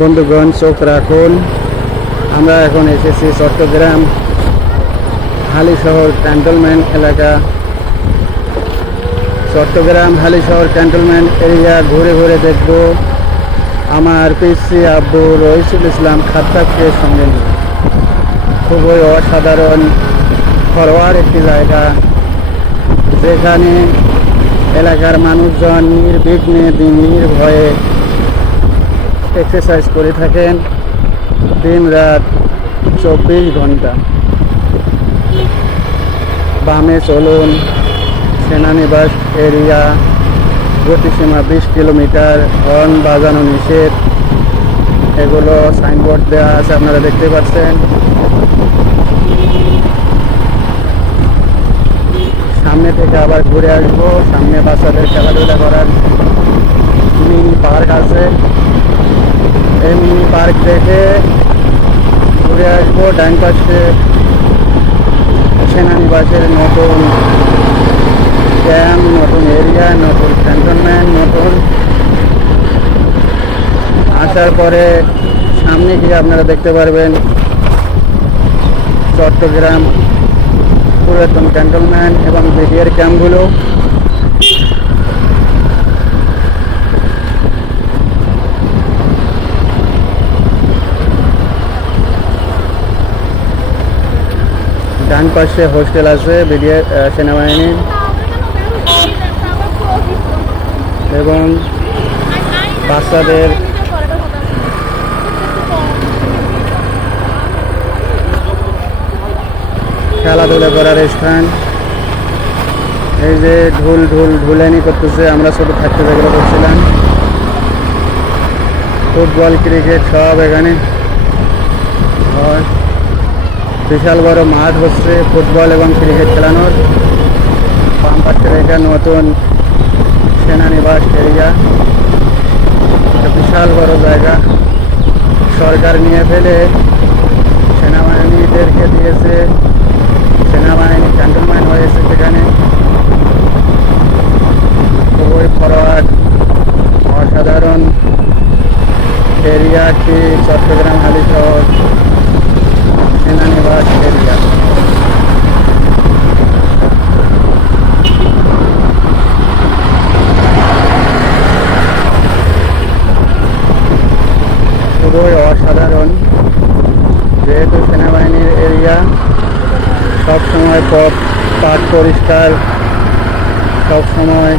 বন্ধুগণ, চোখ রাখুন। আমরা এখন এসেছি চট্টগ্রাম হালিশহর ক্যান্টনমেন্ট এলাকা। চট্টগ্রাম হালিশহর ক্যান্টনমেন্ট এরিয়া ঘুরে ঘুরে দেখব আমার পিসি আব্বু রহিসুল ইসলাম খাত্তাবকে সঙ্গে নিয়ে। খুবই অসাধারণ ফরওয়ার একটি জায়গা, যেখানে এলাকার মানুষজন নির্বিঘ্নে দিন নির্ভয়ে এক্সারসাইজ করে থাকেন দিন রাত চব্বিশ ঘণ্টা। বামে চলুন, সেনানিবাস এরিয়া, গতিসীমা বিশ কিলোমিটার, হর্ন বাজানো নিষেধ। এগুলো সাইনবোর্ড দেওয়া আছে, আপনারা দেখতে পাচ্ছেন। সামনে থেকে আবার ঘুরে আসব, সামনে বাচ্চাদের খেলাধুলা করার মিনি পার্ক আছে। এই মিনি পার্ক থেকে ঘুরে আসব, ডান পাশে সেনানিবাসের নতুন ক্যাম্প নতুন এরিয়া নতুন ক্যান্টনমেন্ট নতুন আসার পরে সামনে গিয়ে আপনারা দেখতে পারবেন চট্টগ্রাম পুরাতন ক্যান্টনমেন্ট এবং বিডিআর ক্যাম্পগুলো। ডান পাশে হোস্টেল আছে বিডিআর সেনাবাহিনীর এবং বাচ্চাদের খেলাধুলা করার স্থান। এই যে ঢুল ঢুল, ঢুলানি করতেছে, আমরা ছোট থাকতে যেগুলো করছিলাম। ফুটবল, ক্রিকেট সব এখানে। হয়। বিশাল বড় মাঠ হচ্ছে ফুটবল এবং ক্রিকেট খেলানোর। বাম পাশের এটা নতুন সেনানিবাস এরিয়া। বিশাল বড় জায়গা। সরকার নিয়ে ফেলে সেনাবাহিনীদেরকে দিয়েছে। সেনাবাহিনী ক্যান্টনমেন্ট হয়েছে সেখানে। খুবই ফরওয়ার্ড অসাধারণ এরিয়াটি চট্টগ্রাম হালিশহর সেনানিবাস এরিয়া খুবই অসাধারণ। যেহেতু সেনাবাহিনীর এরিয়া সবসময় পথ পাট পরিষ্কার সবসময়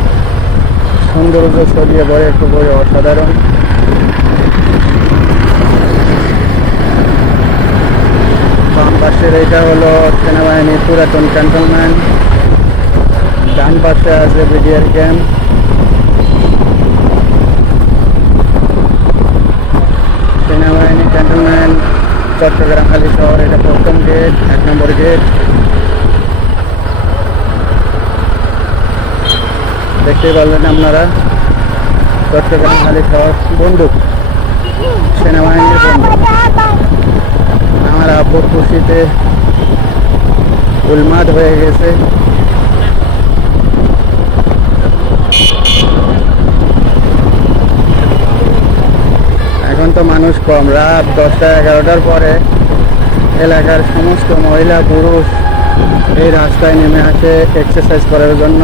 সৌন্দর্য ছড়িয়ে পড়ে, খুবই অসাধারণ। পাশের এটা হলো সেনাবাহিনীর পুরাতন ক্যান্টনমেন্ট। ডান পাশে আছে বিডিআর ক্যাম্প। সেনাবাহিনী ক্যান্টনমেন্ট, চট্টগ্রাম হালি শহর, এটা প্রথম গেট এক নম্বর গেট দেখতেই পারলেন আপনারা, চট্টগ্রাম হালি শহর, বন্দুক। সেনাবাহিনীর বন্দুক। আব্বুর খুশিতে উন্মাদ হয়ে গেছে। এখন তো মানুষ কম। রাত দশটা এগারোটার পরে এলাকার সমস্ত মহিলা, পুরুষ এই রাস্তায় নেমে আসে এক্সারসাইজ করার জন্য।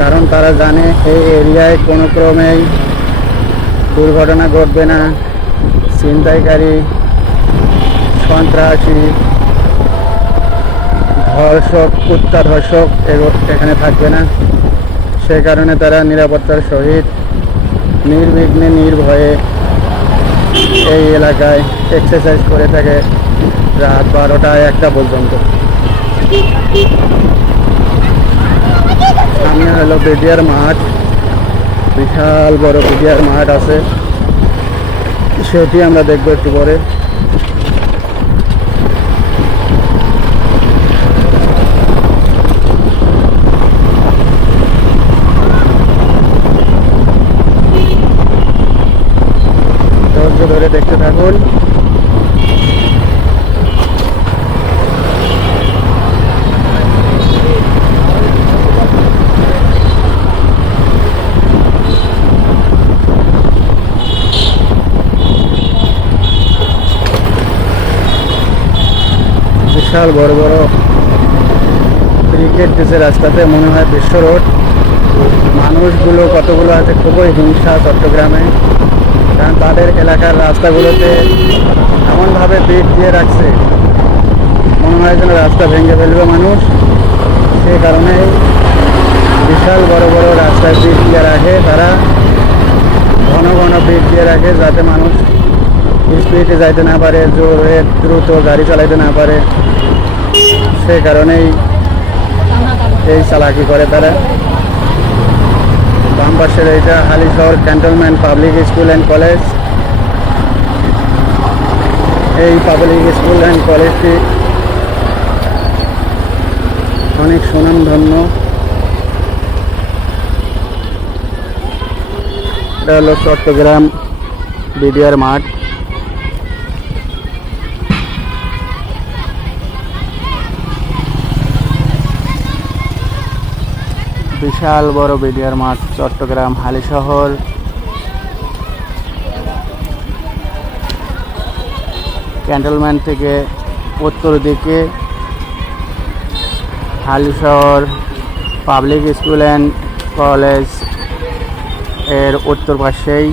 কারণ তারা জানে এই এরিয়ায় কোনো ক্রমেই দুর্ঘটনা ঘটবে না। ছিনতাইকারী সন্ত্রাসী, ধর্ষক কুত্তা ধর্ষক এখানে থাকবে না। সে কারণে তারা নিরাপত্তার সহিত নির্বিঘ্নে নির্ভয়ে এই এলাকায় এক্সারসাইজ করে থাকে রাত বারোটা একটা পর্যন্ত। সামনে হলো বেডিয়ার মাঠ। বিশাল বড় বেডিয়ার মাঠ আছে। সেটি আমরা দেখব একটু পরে ধৈর্য ধরে দেখতে থাকুন বিশাল বড় বড় ক্রিকেট দিচ্ছে রাস্তাতে মনে হয় বিশ্ব রোড। মানুষগুলো কতগুলো আছে খুবই হিংসা চট্টগ্রামে। কারণ তাদের এলাকার রাস্তাগুলোতে এমনভাবে বিট দিয়ে রাখছে। মনে হয় যেন রাস্তা ভেঙে ফেলবে মানুষ। সে কারণে বিশাল বড় বড় রাস্তায় বিট দিয়ে রাখে তারা। ঘন ঘন বিট দিয়ে রাখে যাতে মানুষ স্পিডে যাইতে না পারে, জোরে দ্রুত গাড়ি চালাইতে না পারে। সে কারণেই এই চালাকি করে তারা। বাম পাশের এইটা Halishahar cantonment public school and college. এই পাবলিক স্কুল অ্যান্ড কলেজটি অনেক সুনামধন্য। এটা হলো চট্টগ্রাম বিডিআর মাঠ। বিশাল বড় বিডিআর মাঠ, চট্টগ্রাম হালি শহর ক্যান্টনমেন্ট থেকে উত্তর দিকে হালি শহর পাবলিক স্কুল অ্যান্ড কলেজের উত্তর পাশেই।